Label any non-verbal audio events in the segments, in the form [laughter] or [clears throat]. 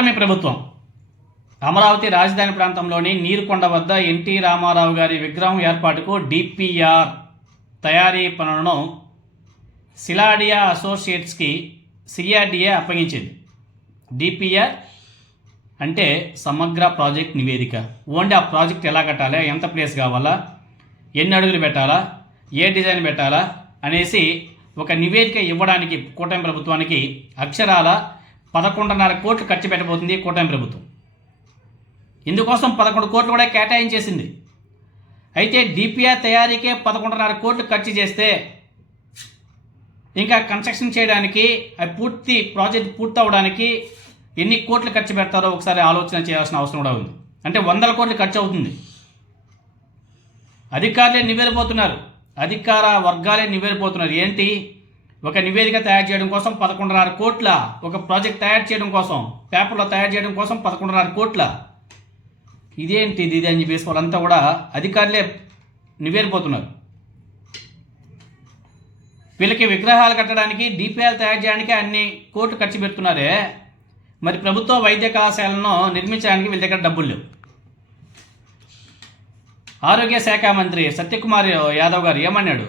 కూటమి ప్రభుత్వం. అమరావతి రాజధాని ప్రాంతంలోని నీరుకొండ వద్ద ఎన్టీ రామారావు గారి విగ్రహం ఏర్పాటుకు డిపిఆర్ తయారీ పనులను సిలాడియా అసోసియేట్స్కి సిఆర్డిఏ అప్పగించింది. డిపిఆర్ అంటే సమగ్ర ప్రాజెక్ట్ నివేదిక. ఓన్లీ ఆ ప్రాజెక్ట్ ఎలా కట్టాలి ఎంత ప్లేస్ కావాలా ఎన్ని అడుగులు పెట్టాలా ఏ డిజైన్ పెట్టాలా అనేసి ఒక నివేదిక ఇవ్వడానికి కూటమి ప్రభుత్వానికి అక్షరాల పదకొండున్నర కోట్లు ఖర్చు పెట్టబోతుంది కూటమి ప్రభుత్వం. ఇందుకోసం పదకొండు కోట్లు కూడా కేటాయించేసింది. అయితే డిపిఆర్ తయారీకే పదకొండున్నర కోట్లు ఖర్చు చేస్తే ఇంకా కన్స్ట్రక్షన్ చేయడానికి అది పూర్తి ప్రాజెక్ట్ పూర్తవడానికి ఎన్ని కోట్లు ఖర్చు పెడతారో ఒకసారి ఆలోచన చేయాల్సిన అవసరం కూడా ఉంది. అంటే వందల కోట్లు ఖర్చు అవుతుంది. అధికారులే నివేరిపోతున్నారు అధికార వర్గాలే నివేరిపోతున్నారు ఏంటి? ఒక నివేదిక తయారు చేయడం కోసం పదకొండున్నర కోట్ల ఒక ప్రాజెక్ట్ తయారు చేయడం కోసం పేపర్లో తయారు చేయడం కోసం పదకొండున్నర కోట్ల. ఇదేంటి ఇది అని చెప్పేసి వాళ్ళంతా కూడా అధికారులే నివేరిపోతున్నారు వీళ్ళకి విగ్రహాలు కట్టడానికి డిపిఆర్ తయారు చేయడానికి అన్ని కోట్లు ఖర్చు పెడుతున్నారే. మరి ప్రభుత్వ వైద్య కళాశాలను నిర్మించడానికి వీళ్ళ దగ్గర డబ్బులు లేవు. ఆరోగ్య శాఖ మంత్రి సత్యకుమార్ యాదవ్ గారు ఏమన్నాడు?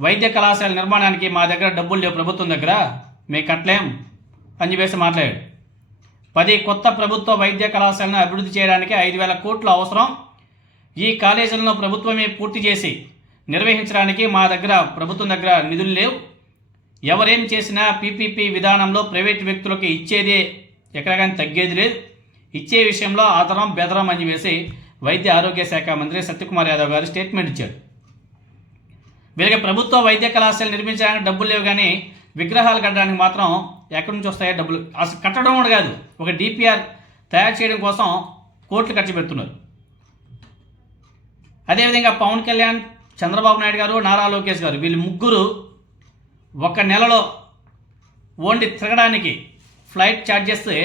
వైద్య కళాశాల నిర్మాణానికి మా దగ్గర డబ్బులు లేవు ప్రభుత్వం దగ్గర. మేము కట్టలేం. అని చెప్పేసి మాట్లాడాడు. పది కొత్త ప్రభుత్వ వైద్య కళాశాలను అభివృద్ధి చేయడానికి ఐదు వేల కోట్లు అవసరం. ఈ కాలేజీలను ప్రభుత్వమే పూర్తి చేసి నిర్వహించడానికి మా దగ్గర ప్రభుత్వం దగ్గర నిధులు లేవు. ఎవరేం చేసినా పీపీపీ విధానంలో ప్రైవేట్ వ్యక్తులకు ఇచ్చేదే ఎక్కడ కానీ తగ్గేది లేదు. ఇచ్చే విషయంలో ఆదరం బెదరం అని చెప్పేసి వైద్య ఆరోగ్య శాఖ మంత్రి సత్యకుమార్ యాదవ్ గారు స్టేట్మెంట్ ఇచ్చారు. వీళ్ళకి ప్రభుత్వ వైద్య కళాశాల నిర్మించడానికి డబ్బులు లేవు కానీ విగ్రహాలు కట్టడానికి మాత్రం ఎక్కడి నుంచి వస్తాయో డబ్బులు. అసలు కట్టడం కూడా కాదు. ఒక డిపిఆర్ తయారు చేయడం కోసం కోట్లు ఖర్చు పెడుతున్నారు. అదేవిధంగా పవన్ కళ్యాణ్ చంద్రబాబు నాయుడు గారు నారా లోకేష్ గారు వీళ్ళు ముగ్గురు ఒక నెలలో ఓన్లీ తిరగడానికి ఫ్లైట్ ఛార్జ్ చేస్తే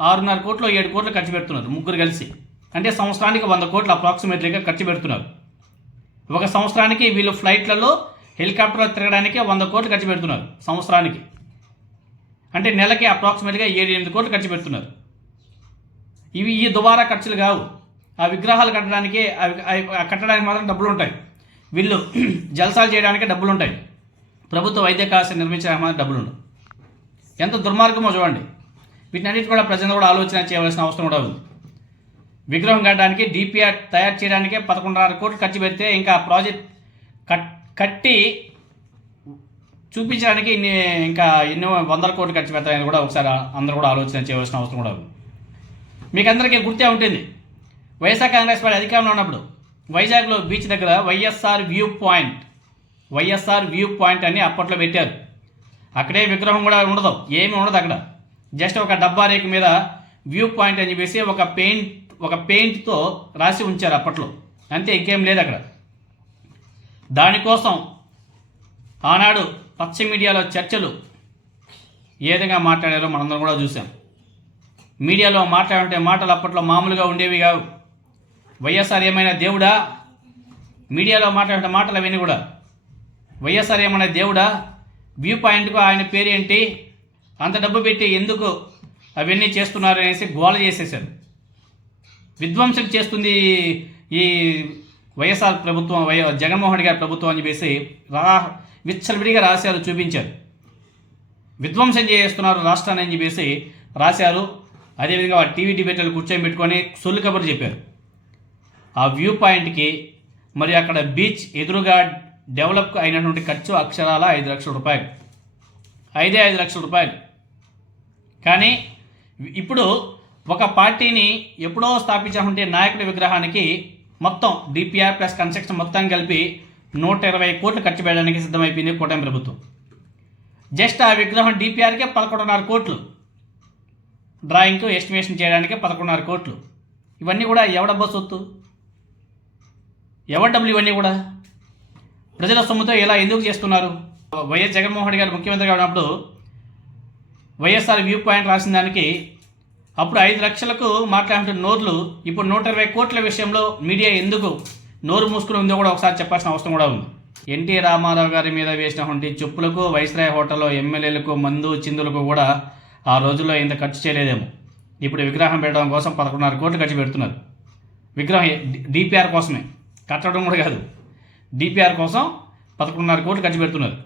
ఆరున్నర కోట్లు ఏడు కోట్లు ఖర్చు పెడుతున్నారు ముగ్గురు కలిసి. అంటే సంవత్సరానికి వంద కోట్లు అప్రాక్సిమేట్లీగా ఖర్చు పెడుతున్నారు. ఒక సంవత్సరానికి వీళ్ళు ఫ్లైట్లలో హెలికాప్టర్లో తిరగడానికి వంద కోట్లు ఖర్చు పెడుతున్నారు సంవత్సరానికి. అంటే నెలకి అప్రాక్సిమేట్గా ఏడు ఎనిమిది కోట్లు ఖర్చు పెడుతున్నారు. ఇవి ఈ దుబారా ఖర్చులు కావు. ఆ విగ్రహాలు కట్టడానికి అవి కట్టడానికి మాత్రం డబ్బులు ఉంటాయి. వీళ్ళు [clears throat] జల్సాలు చేయడానికి డబ్బులు ఉంటాయి. ప్రభుత్వ వైద్య కాశ నిర్మించడానికి మాత్రం డబ్బులు ఉండవు. ఎంత దుర్మార్గమో చూడండి. వీటన్నిటి కూడా ప్రజలు కూడా ఆలోచన చేయవలసిన అవసరం కూడా ఉంది. విగ్రహం కట్టడానికి డిపిఆర్ తయారు చేయడానికే పదకొండున్నర కోట్లు ఖర్చు పెడితే ఇంకా ప్రాజెక్ట్ కట్ కట్టి చూపించడానికి ఇన్ని ఇంకా ఎన్నో వందల కోట్లు ఖర్చు పెడతాయని కూడా ఒకసారి అందరూ కూడా ఆలోచన చేయవలసిన అవసరం కూడా మీకు అందరికీ గుర్తే ఉంటుంది. వైఎస్ఆర్ కాంగ్రెస్ పార్టీ అధికారంలో ఉన్నప్పుడు వైజాగ్లో బీచ్ దగ్గర YSR view point YSR view point అని అప్పట్లో పెట్టారు. అక్కడే విగ్రహం కూడా ఉండదు ఏమీ ఉండదు అక్కడ. జస్ట్ ఒక డబ్బా రేకు మీద వ్యూ పాయింట్ అని చెప్పేసి ఒక పెయింట్ ఒక పెయింట్తో రాసి ఉంచారు అప్పట్లో. అంతే ఇంకేం లేదు అక్కడ. దానికోసం ఆనాడు పచ్చి మీడియాలో చర్చలు ఏ విధంగా మాట్లాడారో మనందరం కూడా చూసాం మీడియాలో మాట్లాడుంటే మాటలు అప్పట్లో మామూలుగా ఉండేవి కావు. వైఎస్ఆర్ ఏమైనా దేవుడా? మీడియాలో మాట్లాడే మాటలు అవన్నీ కూడా. వైఎస్ఆర్ ఏమైనా దేవుడా? వ్యూ పాయింట్కు ఆయన పేరేంటి? అంత డబ్బు పెట్టి ఎందుకు అవన్నీ చేస్తున్నారు అనేసి గోల చేసేసారు విధ్వంసం చేస్తుంది ఈ వైఎస్ఆర్ ప్రభుత్వం వై జగన్మోహన్ గారి ప్రభుత్వం అని చెప్పేసి రా విచ్చలవిడిగా రాశారు చూపించారు. విధ్వంసం చేస్తున్నారు రాష్ట్రాన్ని అని చెప్పేసి రాశారు. అదేవిధంగా టీవీ డిబేట్లు కూర్చొని పెట్టుకొని సొల్లు కబుర్లు చెప్పారు. ఆ వ్యూ పాయింట్కి మరి అక్కడ బీచ్ ఎదురుగా డెవలప్ అయినటువంటి ఖర్చు అక్షరాల ఐదు లక్షల రూపాయలు. ఐదే ఐదు లక్షల రూపాయలు. కానీ ఇప్పుడు ఒక పార్టీని ఎప్పుడో స్థాపించామంటే నాయకుడి విగ్రహానికి మొత్తం డిపిఆర్ ప్లస్ కన్స్ట్రక్షన్ మొత్తం కలిపి నూట ఇరవై కోట్లు ఖర్చు పెట్టడానికి సిద్ధమైపోయింది కూటమి ప్రభుత్వం. జస్ట్ ఆ విగ్రహం డిపిఆర్కే పదకొండున్నర కోట్లు. డ్రాయింగ్కు ఎస్టిమేషన్ చేయడానికి పదకొండున్నర కోట్లు. ఇవన్నీ కూడా ఎవడబ్బా సొత్తు? ఎవరి డబ్బులు ఇవన్నీ కూడా? ప్రజల సొమ్ముతో ఇలా ఎందుకు చేస్తున్నారు? వైఎస్ జగన్మోహన్ రెడ్డి గారు ముఖ్యమంత్రిగా ఉన్నప్పుడు వైఎస్ఆర్ వ్యూ పాయింట్ రాసిన దానికి అప్పుడు ఐదు లక్షలకు మాట్లాడుతున్న నోర్లు ఇప్పుడు నూట ఇరవై కోట్ల విషయంలో మీడియా ఎందుకు నోరు మూసుకుని ఉందో కూడా ఒకసారి చెప్పాల్సిన అవసరం కూడా ఉంది. ఎన్టీ రామారావు గారి మీద వేసినటువంటి చెప్పులకు వైస్రాయ్ హోటల్లో ఎమ్మెల్యేలకు మందు చిందులకు కూడా ఆ రోజుల్లో ఇంత ఖర్చు చేయలేదేమో. ఇప్పుడు విగ్రహం పెట్టడం కోసం పదకొండున్నర కోట్లు ఖర్చు పెడుతున్నారు. విగ్రహం డిపిఆర్ కోసమే. కట్టడం కూడా కాదు. డిపిఆర్ కోసం పదకొండున్నర కోట్లు ఖర్చు పెడుతున్నారు.